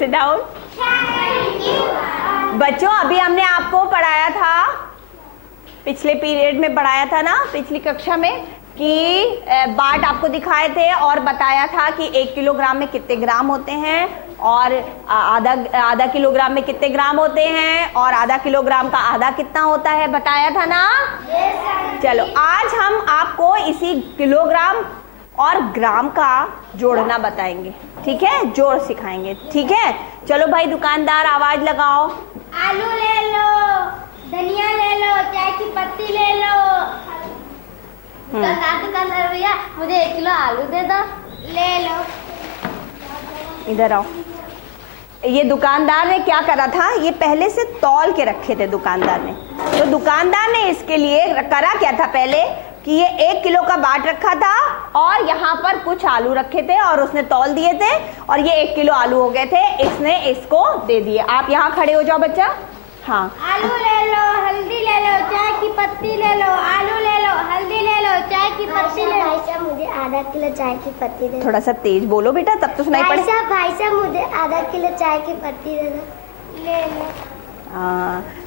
Sit down. बच्चों अभी हमने आपको पढ़ाया था, पिछले पीरियड में पढ़ाया था ना, पिछली कक्षा में, कि बाट आपको दिखाए थे और बताया था कि 1 किलोग्राम में कितने ग्राम होते हैं और आधा किलोग्राम में कितने ग्राम होते हैं और आधा किलोग्राम का आधा कितना होता है, बताया था ना। चलो आज हम आपको इसी किलोग्राम और ग्राम का जोड़ना बताएंगे, ठीक है, जोड़ सिखाएंगे, ठीक है। चलो भाई दुकानदार आवाज लगाओ। आलू ले लो, धनिया ले लो, चाय की पत्ती ले लो। दुकानदार भैया मुझे 1 किलो आलू दे दो। ले लो। इधर आओ। ये दुकानदार ने क्या करा था, ये पहले से तौल के रखे थे दुकानदार ने। तो दुकानदार ने इसके लिए करा क्या था पहले कि ये 1 किलो का बाट रखा था और यहाँ पर कुछ आलू रखे थे और उसने तौल दिए थे और ये 1 किलो आलू हो गए थे, इसने इसको दे दिए। आप यहाँ खड़े हो जाओ बच्चा। हाँ, आलू ले लो, हल्दी ले लो, चाय की पत्ती ले लो। आलू ले लो, हल्दी ले लो, चाय की पत्ती ले लो। भाई साहब मुझे आधा किलो चाय की पत्ती दे दो। थोड़ा सा तेज बोलो बेटा, तब तो सुनाई पड़े। भाई साहब मुझे आधा किलो चाय की पत्ती दे दो। ले लो।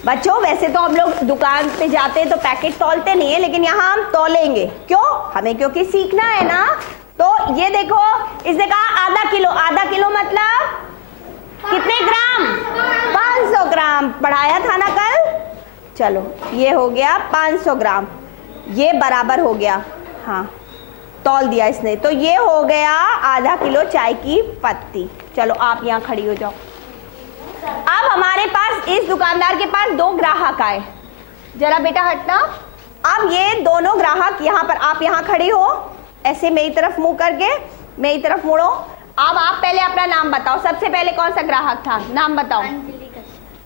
बच्चों वैसे तो हम लोग दुकान पे जाते हैं तो पैकेट तौलते नहीं है, लेकिन यहाँ हम तौलेंगे। क्यों? हमें क्योंकि सीखना है ना। तो ये देखो, इसने कहा आधा किलो। आधा किलो मतलब कितने ग्राम? 500 ग्राम। पढ़ाया था ना कल। चलो ये हो गया 500 ग्राम, ये बराबर हो गया। हाँ, तौल दिया इसने, तो ये हो गया आधा किलो चाय की पत्ती। चलो आप यहाँ खड़ी हो जाओ। अब हमारे पास, इस दुकानदार के पास 2 ग्राहक आए। जरा बेटा हटना। अब ये दोनों ग्राहक यहाँ पर, आप यहाँ खड़ी हो, ऐसे मेरी तरफ मुंह करके मेरी तरफ मुड़ो। अब आप पहले अपना नाम बताओ। सबसे पहले कौन सा ग्राहक था, नाम बताओ।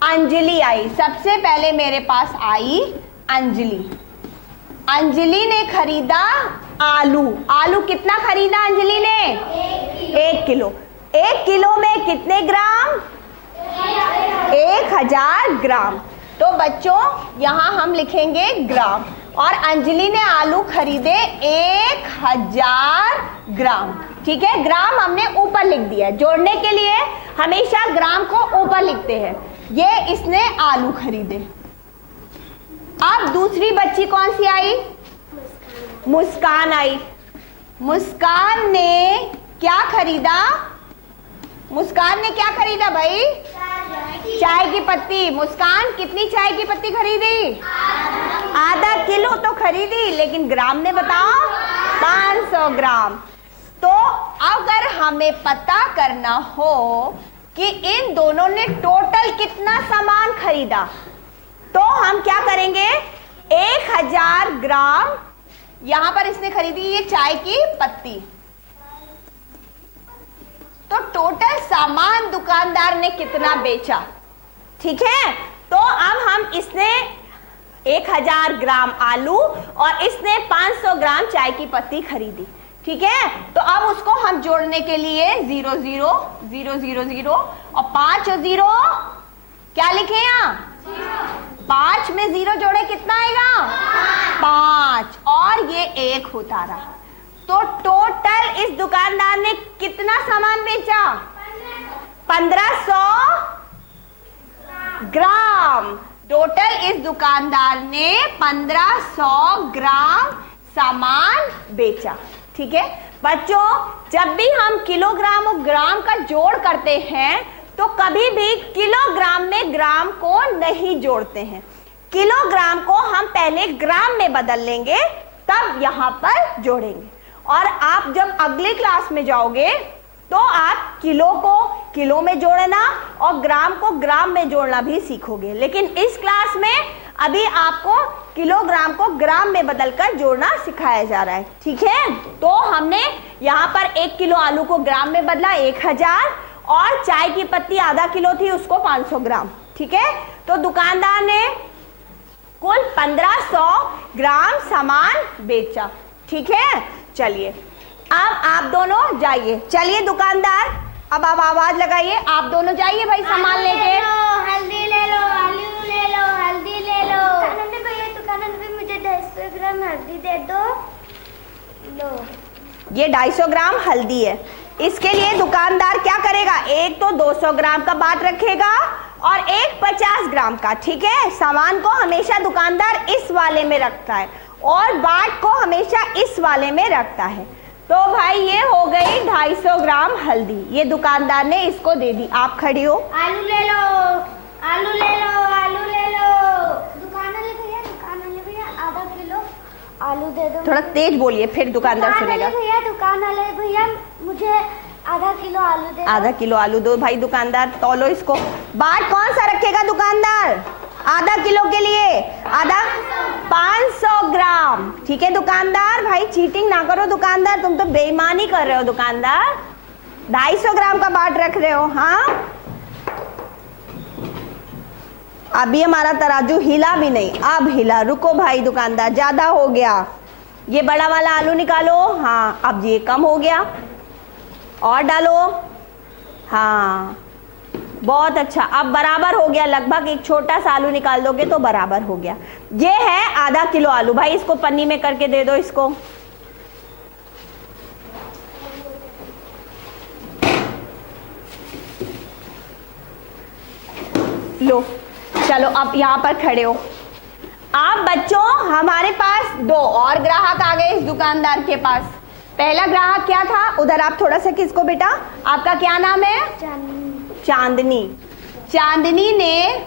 अंजलि आई। सबसे पहले मेरे पास आई अंजलि। अंजलि ने खरीदा आलू। आलू कितना खरीदा अंजलि ने? 1 किलो। 1 किलो में कितने ग्राम? 1000 ग्राम। तो बच्चों यहाँ हम लिखेंगे ग्राम, और अंजलि ने आलू खरीदे 1000 ग्राम, ठीक है। ग्राम हमने ऊपर लिख दिया। जोड़ने के लिए हमेशा ग्राम को ऊपर लिखते हैं। ये इसने आलू खरीदे। अब दूसरी बच्ची कौन सी आई? मुस्कान आई। मुस्कान ने क्या खरीदा? मुस्कान ने क्या खरीदा भाई? चाय की पत्ती। मुस्कान कितनी चाय की पत्ती खरीदी? आधा किलो तो खरीदी, लेकिन ग्राम ने बताओ 500 ग्राम। तो अगर हमें पता करना हो कि इन दोनों ने टोटल कितना सामान खरीदा, तो हम क्या करेंगे? 1000 ग्राम यहां पर इसने खरीदी ये चाय की पत्ती, तो टोटल सामान दुकानदार ने कितना बेचा, ठीक है। तो अब हम इसने 1000 ग्राम आलू और इसने 500 ग्राम चाय की पत्ती खरीदी, ठीक है। तो अब उसको हम जोड़ने के लिए 0 0 0 0 0 और 5 और 0 क्या लिखे यहाँ? 5 में 0 जोड़े कितना आएगा? 5, और ये 1 होता रहा। तो टोटल इस दुकानदार ने कितना सामान बेचा? 1500 ग्राम। टोटल इस दुकानदार ने 1500 ग्राम सामान बेचा, ठीक है। बच्चों जब भी हम किलोग्राम और ग्राम का जोड़ करते हैं तो कभी भी किलोग्राम में ग्राम को नहीं जोड़ते हैं। किलोग्राम को हम पहले ग्राम में बदल लेंगे, तब यहां पर जोड़ेंगे। और आप जब अगले क्लास में जाओगे तो आप किलो को किलो में जोड़ना और ग्राम को ग्राम में जोड़ना भी सीखोगे। लेकिन इस क्लास में अभी आपको किलोग्राम को ग्राम में बदलकर जोड़ना सिखाया जा रहा है, ठीक है। तो हमने यहाँ पर 1 किलो आलू को ग्राम में बदला 1000, और चाय की पत्ती आधा किलो थी उसको 500 ग्राम, ठीक है। तो दुकानदार ने कुल 1500 ग्राम सामान बेचा, ठीक है। चलिए अब आप दोनों जाइए। चलिए दुकानदार, अब आप आवाज लगाइए, आप दोनों जाइए भाई सामान लेके। हल्दी ले लो, आलू ले लो, हल्दी ले लो। दुकानदार भैया मुझे 250 ग्राम हल्दी दे दो। लो, ये 250 ग्राम हल्दी है, इसके लिए दुकानदार क्या करेगा, एक तो 200 ग्राम का बाट रखेगा और एक 50 ग्राम का। ठीक है, सामान को हमेशा दुकानदार इस वाले में रखता है और बाट को हमेशा इस वाले में रखता है। तो भाई ये हो गई 250 ग्राम हल्दी, ये दुकानदार ने इसको दे दी। आप खड़ी हो। आलू ले लो, आलू ले लो, आलू ले लो। दुकान वाले भैया आधा किलो आलू दे दो। थोड़ा तेज बोलिए फिर दुकानदार सुनेगा। दुकान वाले भैया मुझे आधा किलो आलू दे दो। आधा किलो आलू दो भाई दुकानदार, तौलो इसको। बाट कौन सा रखेगा दुकानदार, आधा किलो के लिए आधा 500 ग्राम। ठीक है दुकानदार, भाई चीटिंग ना करो दुकानदार, तुम तो बेईमानी कर रहे हो दुकानदार। 250 ग्राम का बाट रख रहे हो। हाँ, अभी हमारा तराजू हिला भी नहीं, अब हिला। रुको भाई दुकानदार, ज्यादा हो गया। ये बड़ा वाला आलू निकालो। हाँ, अब ये कम हो गया, और डालो। हाँ, बहुत अच्छा, अब बराबर हो गया लगभग। एक छोटा सा आलू निकाल दोगे तो बराबर हो गया। ये है आधा किलो आलू। भाई इसको पन्नी में करके दे दो इसको। लो, चलो अब यहाँ पर खड़े हो। आप बच्चों, हमारे पास 2 और ग्राहक आ गए इस दुकानदार के पास। पहला ग्राहक क्या था, उधर आप थोड़ा सा किसको बेटा, आपका क्या नाम है, चांदनी। चांदनी ने,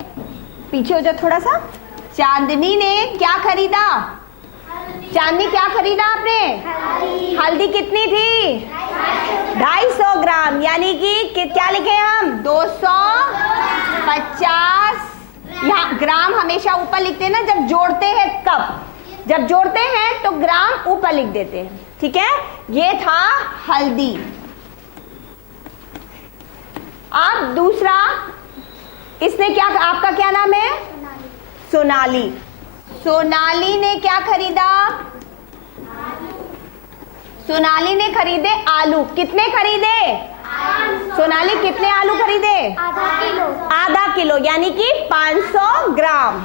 पीछे हो जाओ थोड़ा सा। चांदनी ने क्या खरीदा, चांदनी क्या खरीदा आपने, हल्दी कितनी थी, 250 ग्राम। यानी कि क्या लिखे हम, 250। यहाँ ग्राम हमेशा ऊपर लिखते हैं ना, जब जोड़ते हैं तब, जब जोड़ते हैं तो ग्राम ऊपर लिख देते हैं। ठीक है, ये था हल्दी। अब दूसरा, इसने क्या, आपका क्या नाम है, सोनाली। सोनाली ने क्या खरीदा, सोनाली ने खरीदे आलू। कितने खरीदे, सोनाली कितने आलू खरीदे, आधा किलो, यानी कि 500 ग्राम।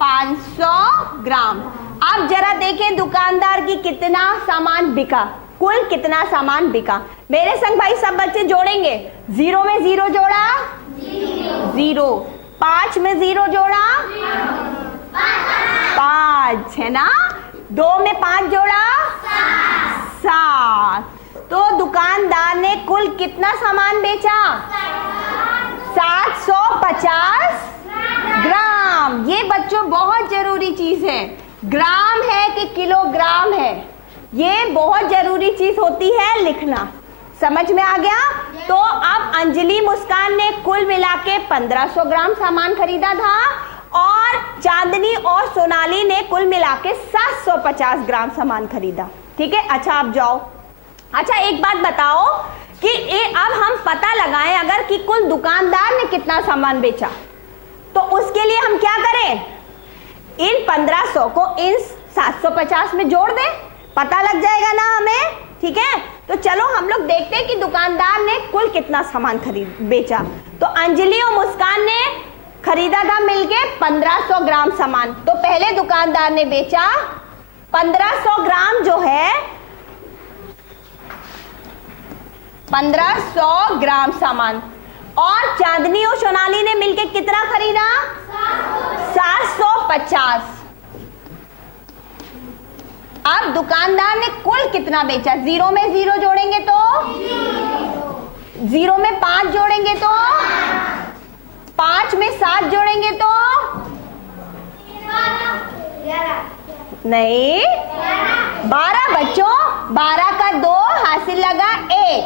500 ग्राम। अब जरा देखें दुकानदार की कितना सामान बिका, कुल कितना सामान बिका। मेरे संग भाई सब बच्चे जोड़ेंगे। 0 में 0 जोड़ा, 0। 5 में 0 जोड़ा, 5 है ना। 2 में 5 जोड़ा, 7। तो दुकानदार ने कुल कितना सामान बेचा, 750 ग्राम। ये बच्चों बहुत जरूरी चीज है। ग्राम है कि किलोग्राम है, ये बहुत जरूरी चीज होती है लिखना। समझ में आ गया। तो अब अंजलि मुस्कान ने कुल मिला के 1500 ग्राम सामान खरीदा था और चांदनी और सोनाली ने कुल मिला के 750 ग्राम सामान खरीदा। ठीक है, अच्छा आप जाओ। अच्छा एक बात बताओ कि अब हम पता लगाएं अगर कि कुल दुकानदार ने कितना सामान बेचा, तो उसके लिए हम क्या करें, इन 1500 को इन 750 में जोड़ दें, पता लग जाएगा ना हमें। ठीक है, तो चलो हम लोग देखते हैं कि दुकानदार ने कुल कितना सामान बेचा। तो अंजलि और मुस्कान ने खरीदा था मिलके 1500 ग्राम सामान। तो पहले दुकानदार ने बेचा 1500 ग्राम, जो है 1500 ग्राम सामान। और चांदनी और सोनाली ने मिलके कितना खरीदा, 750। अब दुकानदार ने कुल कितना बेचा, 0 में 0 जोड़ेंगे तो 0 में 5 जोड़ेंगे तो 5 में 7 जोड़ेंगे तो नहीं, 12 बच्चों। 12 का 2 हासिल लगा 1,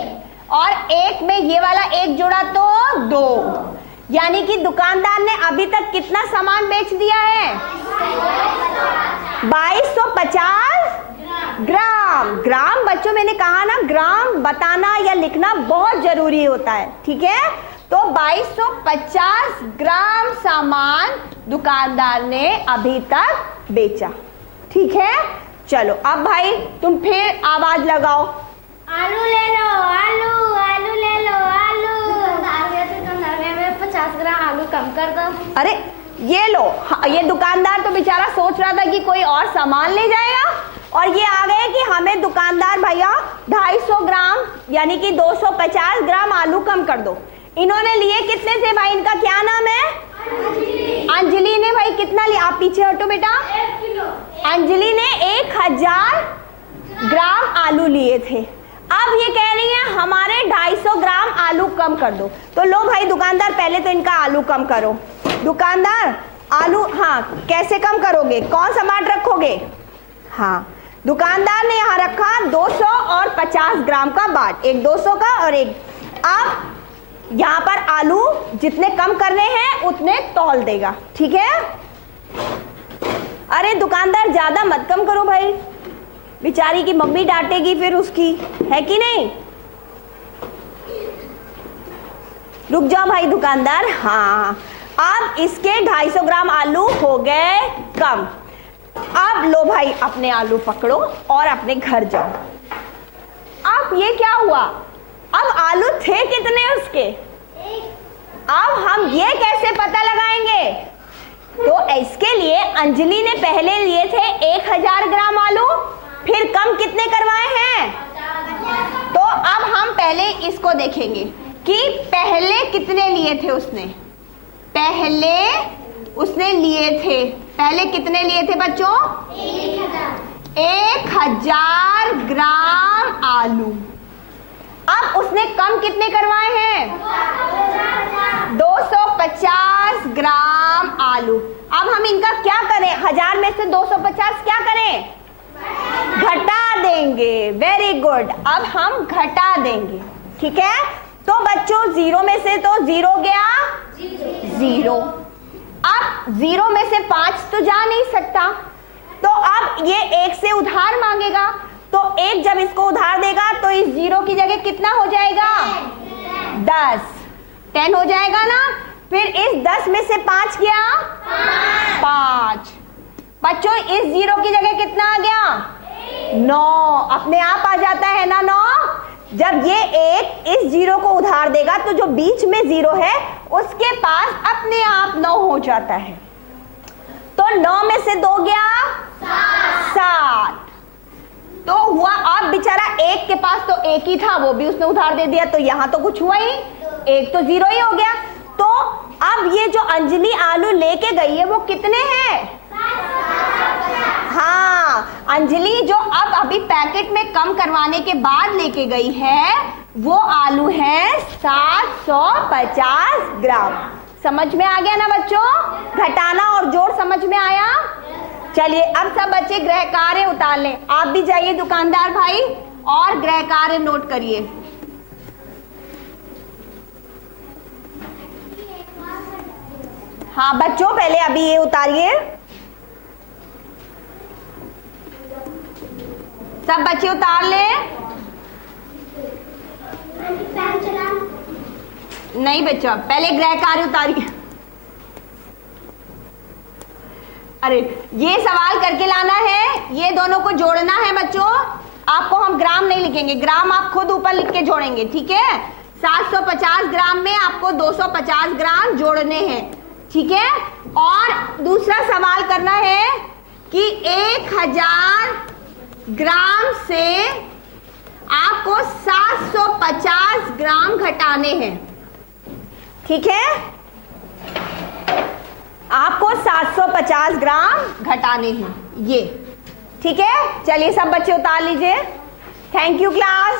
और 1 में ये वाला 1 जोड़ा तो 2। यानी कि दुकानदार ने अभी तक कितना सामान बेच दिया है, 2250 ग्राम। ग्राम बच्चों मैंने कहा ना, ग्राम बताना या लिखना बहुत जरूरी होता है। ठीक है, तो 2250 ग्राम सामान दुकानदार ने अभी तक बेचा। ठीक है, चलो अब भाई तुम फिर आवाज लगाओ, आलू ले लो, आलू, आलू ले लो, आलू। में 50 ग्राम आलू कम कर दो। अरे ये लो। ये दुकानदार तो बेचारा सोच रहा था कि कोई और सामान ले जाएगा, और ये आ गए कि हमें दुकानदार भैया 250 ग्राम यानी कि 250 ग्राम आलू कम कर दो। इन्होंने लिए कितने थे भाई, इनका क्या नाम है? अंजलि ने भाई कितना लिया? आप पीछे हटो बेटा। 1 किलो। अंजलि ने 1000 ग्राम आलू लिए थे। अब ये कह रही है हमारे 250 ग्राम आलू कम कर दो। तो लो भाई दुकानदार, पहले तो इनका आलू कम करो। दुकानदार आलू, हाँ कैसे कम करोगे, कौन सा बाट रखोगे? हाँ, दुकानदार ने यहाँ रखा 200 और 50 ग्राम का बाट, एक 200 का और एक। अब यहाँ पर आलू जितने कम करने हैं उतने तौल देगा, ठीक है? अरे दुकानदार ज्यादा मत कम करो भाई, बेचारी की मम्मी डांटेगी फिर उसकी, है कि नहीं? रुक जाओ भाई दुकानदार। हाँ, अब इसके 250 ग्राम आलू हो गए कम। अब लो भाई अपने आलू पकड़ो और अपने घर जाओ। अब ये क्या हुआ, अब आलू थे कितने उसके? अब हम ये कैसे पता लगाएंगे? तो इसके लिए अंजलि ने पहले लिए थे 1000 ग्राम आलू, फिर कम कितने करवाए हैं? तो अब हम पहले इसको देखेंगे कि पहले कितने लिए थे उसने। पहले उसने लिए थे, पहले कितने लिए थे बच्चों? 1000 ग्राम आलू। अब उसने कम कितने करवाए हैं? 250 ग्राम आलू। अब हम इनका क्या करें? 1000 में से 250 क्या करें? घटा देंगे। वेरी गुड, अब हम घटा देंगे, ठीक है? तो बच्चों 0 में से तो 0 गया 0। अब 0 में से 5 तो जा नहीं सकता, तो अब ये 1 से उधार मांगेगा। तो 1 जब इसको उधार देगा तो इस 0 की जगह कितना हो जाएगा? 10 हो जाएगा ना। फिर इस 10 में से 5 गया 5। बच्चों इस 0 की जगह कितना आ गया? 9। अपने आप आ जाता है ना 9। जब ये 1 इस 0 को उधार देगा तो जो बीच में 0 है उसके पास अपने आप 9 हो जाता है। तो 9 में से 2 गया 7। तो हुआ, अब बेचारा 1 के पास तो 1 ही था, वो भी उसने उधार दे दिया, तो यहां तो कुछ हुआ ही, 1 तो 0 ही हो गया। तो अब ये जो अंजलि आलू लेके गई है वो कितने हैं? हाँ, अंजलि जो अब अभी पैकेट में कम करवाने के बाद लेके गई है वो आलू है 750 ग्राम। समझ में आ गया ना बच्चों? घटाना और जोड़ समझ में आया? चलिए अब सब बच्चे गृह कार्य उतार लें। आप भी जाइए दुकानदार भाई और गृह कार्य नोट करिए। हाँ बच्चों, पहले अभी ये उतारिए। सब बच्चे उतार ले। नहीं बच्चा, पहले गृह कार्य उतारिए। अरे ये सवाल करके लाना है, ये दोनों को जोड़ना है बच्चों। आपको हम ग्राम नहीं लिखेंगे, ग्राम आप खुद ऊपर लिख के जोड़ेंगे, ठीक है? 750 ग्राम में आपको 250 ग्राम जोड़ने हैं, ठीक है? और दूसरा सवाल करना है कि 1000 ग्राम से आपको 750 ग्राम घटाने हैं, ठीक है? आपको 750 ग्राम घटाने हैं ये, ठीक है? चलिए सब बच्चे उतार लीजिए। Thank you class.